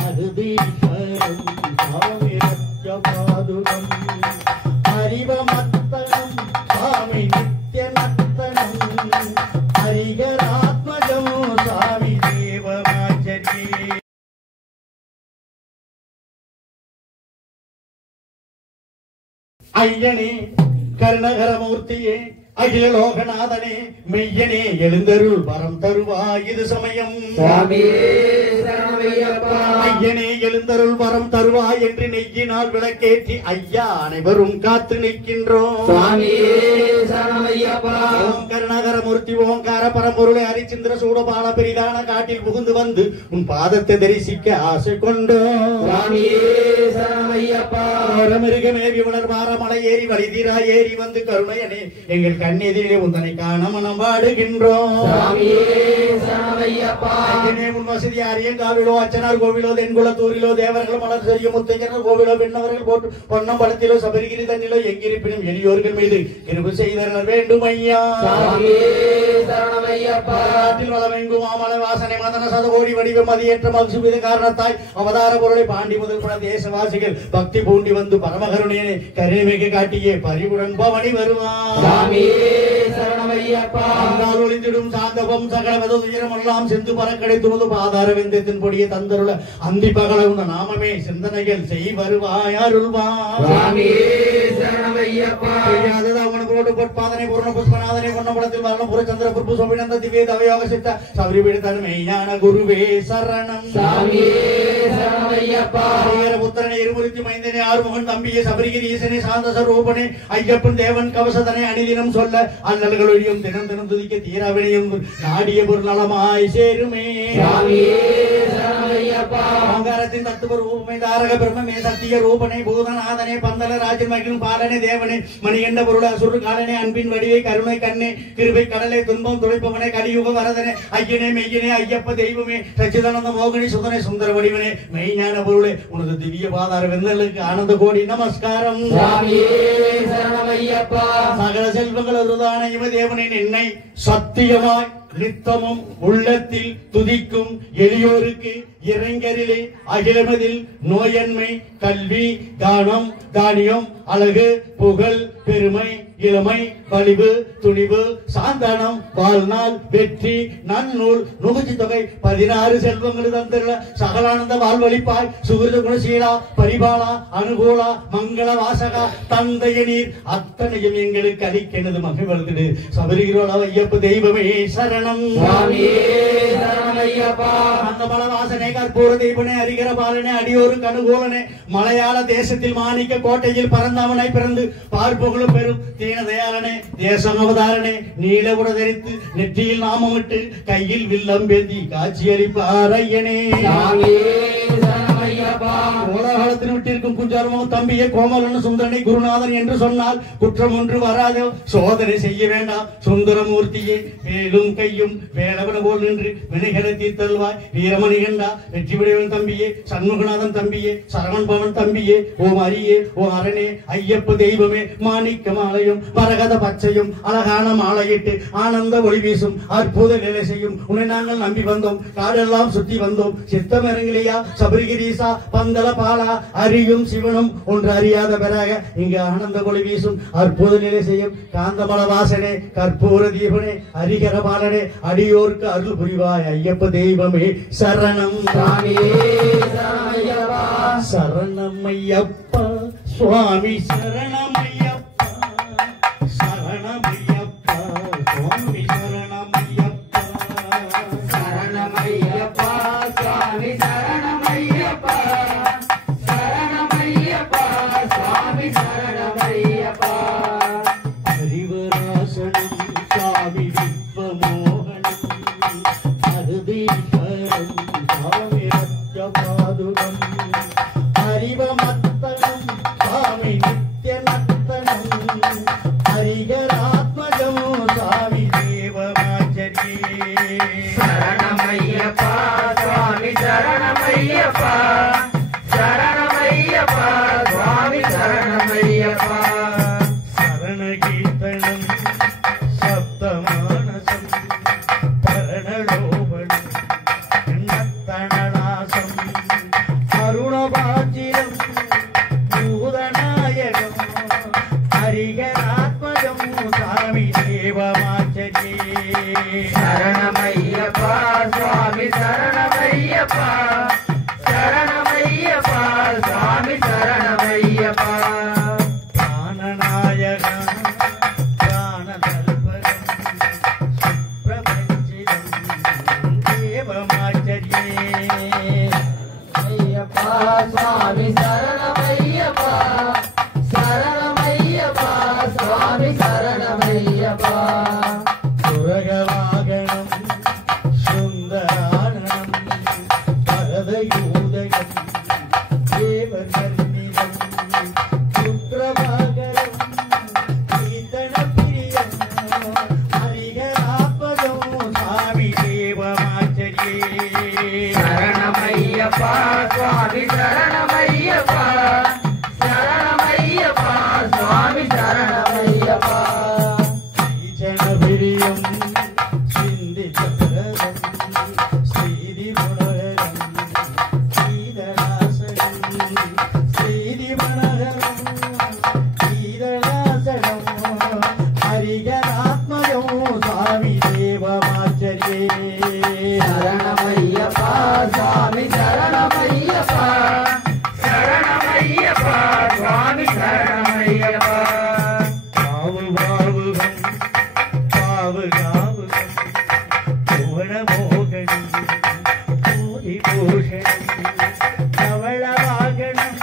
அருதீஸ்வரம் சுவாமி ரத்யபாதுகம் ஹரிவமத்தனம் சுவாமி நித்ய நத்தனம் ஹரிகராத்மஜம் சுவாமி தேவமாச்சரியே. ஐயனே கருணகரமூர்த்தியே அகில லோகநாதனே மெய்யனே எழுந்தருள் வரம் தருவாய் இது சமயம். ஐயனே எழுந்தருள் வரம் தருவாய் என்று நெய்யினால் விளக்கேற்றி ஐயா அனைவரும் காத்து நிற்கின்றோம். ஓம் கருணாகரமூர்த்தி ஓங்கார பரம்பொருளை ஹரிச்சந்திர சூடபால பெரிதான காட்டில் புகுந்து வந்து உன் பாதத்தை தரிசிக்க ஆசை கொண்டோம். மிருகமேவி உணர்வார மலை ஏறி வழிதீரா ஏறி வந்து கருணையனே எங்கள் கண்ணெதிரே உந்தனை காண மனம் வாடுகின்றோம். உன் வசதி அரியங்காவிலோ அச்சனார் கோவிலோ தென்குளத்தூரிலோ தேவர்கள் மலர் செய்யும் முத்தையர்கள் கோவிலோ பெண்ணவர்கள் போட்டு பொன்னம் பழத்திலோ சபரிகிரி தண்ணிலோ எங்கிருப்பினும் எளியோர்கள் மீது கிருபை செய்தரல் வேண்டும் ஐயா. வளமெங்கும் மாமலை வாசனை மதன சதகோடி வடிவம் மதியேற்ற மகிழ்ச்சி காரணத்தாய் அவதார பொருளை பாண்டி முதல் பல தேசவாசிகள் பக்தி பூண்டி வந்து பரமகருணையை கருணைமிகு காட்டியே பரிவுடன் பவனி வருவான். ஒளிந்திடும் சாந்தபம் சகல விதம் செந்து பறக்கடை துணது பாதார வெந்தத்தின் பொடியை தந்தருள அந்தி பகல உந்த நாமமே சிந்தனைகள் செய் வருவாய் அருள்வான். பொற்பாதனை பூர்ண புஷ்பநாதனை பொன்னபலத்தில் வரண புற சந்திர புர்பு சோபினந்த திவ்ய தவயோக சித்த சபரிபீட தன்மையான குருவே சரணம். புத்திரனை இருமுருத்தி மைந்தனை ஆறுமுகன் தம்பியை சபரிகிரி ஈசனை சாந்த சரூபனை ஐயப்பன் தேவன் கவசதனை அணிதினம் சொல்ல அல்லல்களொழியும் தினம் தினம் துதிக்க தீராவினையும் நாடிய பொருள் நலமாய் சேருமே. ஓங்காரத்தின் தத்துவ ரூபமே தாரக பிரம்மே சத்திய ரூபனை பூதநாதனே பந்தல ராஜன் மகிழும் பாலனை தேவனை மணிகண்ட பொருள் அசுரு காலனே அன்பின் வடிவை கருணை கண்ணே கிருபை கடலை துன்பம் துடைப்பவனே கலியுக வரதனே ஐயனே மெய்யனே ஐயப்ப தெய்வமே சச்சிதானந்த மோகனி சுதனை சுந்தர வடிவனே மெய்ஞான பொருளே உனது திவ்ய பாதார வெந்தலுக்கு ஆனந்த கோடி நமஸ்காரம். சகல செல்வங்கள் அதுதான இவ தேவனின் என்னை சத்தியமாய் நித்தமும் உள்ளத்தில் துதிக்கும் எளியோருக்கு இறைங்கரிலே அகிலமதில் நோயன்மை கல்வி தானம் தானியம் அழகு புகழ் பெருமை இளமை பணிவு துணிவு சாந்தானம் வாழ்நாள் வெற்றி நன்னூல் நுகர்ச்சி தொகை 16 செல்வங்கள் தந்திர சகலானந்த வாழ்வழிப்பாய் சுகிருத குணசீலா பரிபாலா அனுகூலா மங்கள வாசகா தந்தைய நீர் அத்தனையும் எங்களுக்கு அளிக்கிறது மகிழ்வழுது சபரிகிறோட ஐயப்ப தெய்வமே சரணம். அந்த பலவாசனை கற்பூர தெய்வனே அரிகர பாலனே அடியோருக்கு அனுகூலனே மலையாள தேசத்தில் மாணிக்க கோட்டையில் பரந்தாமனை பிறந்து பார்ப்புகளும் பெரும் தீனதயாளனே தேசம் அவதாரனே நீலகுட தரித்து நெற்றியில் நாமமிட்டு கையில் வில்லம் பேந்தி காட்சியளிப்பார் ஐயனே. கோலாகலத்தில் விட்டிருக்கும் குஞ்சாரமும் தம்பியை கோமலன் சுந்தரனை குருநாதன் என்று சொன்னால் குற்றம் ஒன்று வராதோ. சோதனை செய்ய வேண்டாம் சுந்தரமூர்த்தியை வேலும் கையும் வேலவன போல் நின்று வினைகளை தீர்த்தல்வாய் வீரமணி கண்டா வெற்றி விடைவன் தம்பியே சண்முகநாதன் தம்பியே சரவண் பவன் தம்பியே ஓம் அரியே ஓ அரணே ஐயப்ப தெய்வமே மாணிக்க மாலையும் மரகத பச்சையும் அழகான மாலையிட்டு ஆனந்த ஒளி வீசும் அற்புத நிலை செய்யும் உன்னை நாங்கள் நம்பி வந்தோம் காடெல்லாம் சுத்தி வந்தோம் சித்தம் இறங்கலையா சபரிகிரீசா பந்தல பாலா அரியும் சிவனும் ஒன்று அறியாத பிறக இங்கு ஆனந்த ஒளி வீசும் அற்புத நிலை செய்யும் காந்தமல வாசனே கற்பூர தீபனே ஹரிகர பாலனே அடியோர்க்கு அருள் புரிவாய் ஐயப்ப தெய்வமே சரணம். சரணம் ஐயப்பா சுவாமி சரணம் ஐயப்பா சரணம் ஐயப்பா சுவாமி சரணம் ஐயப்பா சரணம் ஐயப்பா சுவாமி சரணம் ஐயப்பா சரணம் ஐயப்பா சுவாமி சரணம் ஐயப்பா ஹரிவராசனம் சுவாமி விஸ்வமோகனம் அருதீஸ்வரம் சுவாமி ரத்யபாதுகம் ஹரிவமத்தனம் சுவாமி நித்ய நத்தனம் ஹரிகராத்மஜம் சுவாமி தேவமாச்சரியே. சரணமையப்பா சுவாமி சரணமையப்பா சரணமையப்பா சுவாமி சரணமையப்பா சரணகீர்த்தனம் சப்தமானசம் பரணலோபனம் நத்தனநாசம் உலகம் தேவர் மர்மிதம் சுற்றபாகரம் கீர்த்தன பிரியம் ஹரிகராபதம் சுவாமி தேவமாச்சரியே சரணமையப்பா சுவாமி சரணமையப்பா சரணமையப்பா சுவாமி சரணமையப்பா ஜனபிரியம் சிந்தி சக்கரம் ஸ்ரீதி மனோகரம் சீதராசனம் ஸ்ரீதி மனோகரம் சீதராசனம் ஹரிகராத்மயம் சுவாமி தேவமாச்சரியே சரணமையப்பா சுவாமி சரணமையப்பா சரணமையப்பா சுவாமி சரணமையப்பா பாவு பாவுகம் பாவு காவுகம் புவனமோகனி பூரி பூஷணி கவளவாகனம்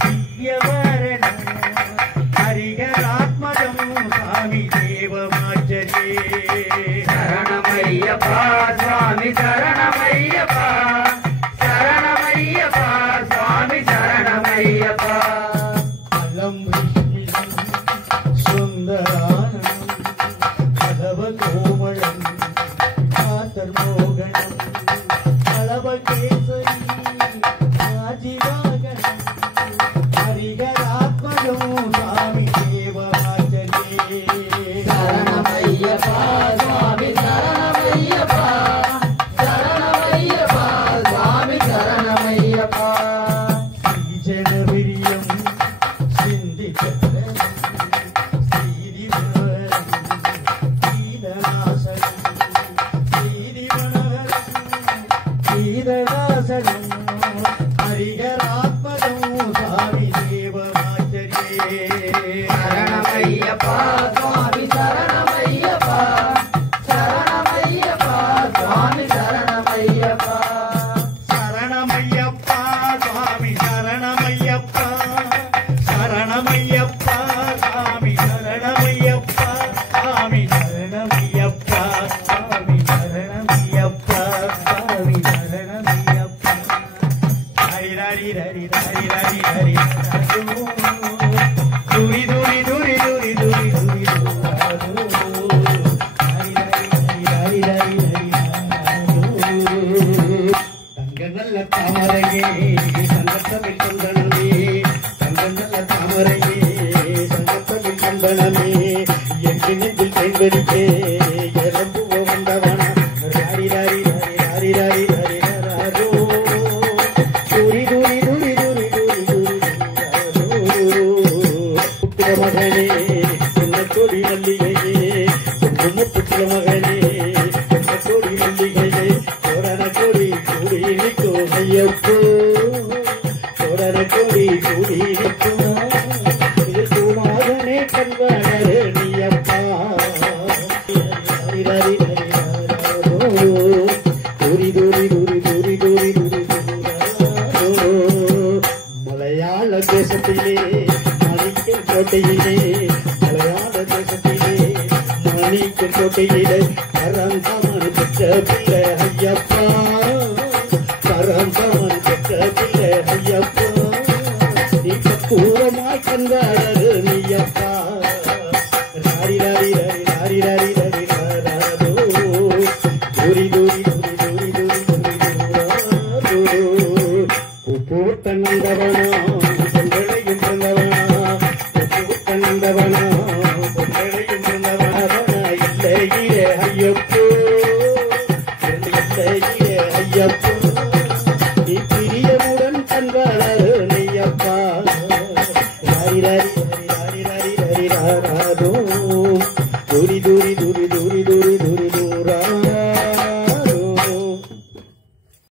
திவ்யவரணம் ஹரிகராத்மதம் சுவாமி தேவமாச்சரியே சரணமையப்பா சுவாமி சரணமையப்பா சரணமையப்பா சுவாமி சரணமையப்பா அலம் விஷ்மிதம் சுந்தரானனம் கதவ கோமளம் காத்தர்மோகனம் அளவகேசரி ஆஜீவாகனம் ஹரிகராத்மஜம் சுவாமி தேவமாச்சரியே சரணமையப்பா சுவாமி சரணமையப்பா சரணமையப்பா சுவாமி சரணமையப்பா ஜனபிரியம் சிந்தி சக்கரம் ஸ்ரீதி மனோகரம் சீதராசனம் ஸ்ரீதி மனோகரம் சீதராசனம் ஹரிகராத்மஜம் சுவாமி தேவமாச்சரியே சரணமையப்பா சுவாமி சரணமையப்பா சரணமையப்பா சுவாமி சரணமையப்பா சரணமையப்பா சுவாமி சரணமையப்பா சரணமையப்பா சுவாமி சரணமையப்பா சுவாமி சரணமையப்பா சுவாமி சரணமையப்பா சுவாமி சரணமையப்பா ஹரி ஹரி ஹரி ஹரி ஹரி ஹரி துரி துரி துரி துரி துரி துரி ஹரி ஹரி ஹரி ஹரி ஹரி தங்க நல்ல தாமரையே சங்கத்தமிழ் கந்தனமே தங்க நல்ல தாமரையே சங்கத்தமிழ் கந்தனமே எங்கு நெஞ்சில் தேங்கடிக்கே எறும்புவ வந்தவனா ராரி ராரி ராரி ராரி ராரி ராரோ துரி துரி துரி துரி துரி துரி புத்திர மகனே உன்ன கொடி மல்லிகையே உன்ன புத்திர மகனே உன்ன கொடி மல்லிகையே கோடன கொடி கூடி நிற்கும் ஐயப்போ கோடன கொடி கூடி நிற்கும் மகனே கண்காணரே நீயப்பா ஹரி ஹரி ஹரி தூரி தூரி தூரி தூரி தூரி தூரி மலையாள தேசத்திலே மணிக்கல் கோட்டையிலே மலையாள தேசத்திலே மணிக்கல் கோட்டையிலே பரந்தாமன் பெற்ற பிள்ளை ஐயப்பா பரந்தாமன் பெற்ற பிள்ளை ஐயப்பா நீ பூரமாய் கண்டாடு நீயப்பா ராரி ராரி ராரி ராரி ராரி ராரி ராரோ தூரி தூரி தூரி தூரி தூரி தூரி பூத்தனந்தவனா பொங்கலையும் பிறந்தவனா பூத்தனந்தவனா பொங்கலையும் பிறந்தவனா இல்லையே ஐயப்போ இல்லையே ஐயப்போ நீ பிரியமுடன் கண்காணரு நெய்யப்பா ராரி ராரி ராரி ராரி ராரி ராரோ தூரி தூரி தூரி